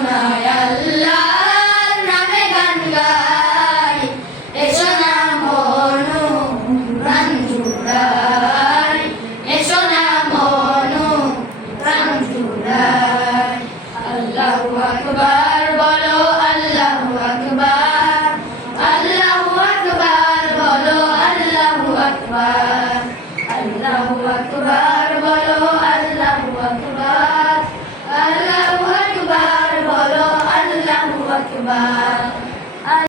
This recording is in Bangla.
শোনাই আল্লাহর নামে গান গাই, এসো না মনু প্রাণ জুড়াই, এসো না মনু প্রাণ জুড়াই। আল্লাহু আকবার বলো, আল্লাহু আকবার, আল্লাহু আকবার বলো, আল্লাহু আকবার, আল্লাহু আকবার বলো, আল্লাহু আকবার, আল্লাহু আকবার বলো, আল্লাহু আকবার।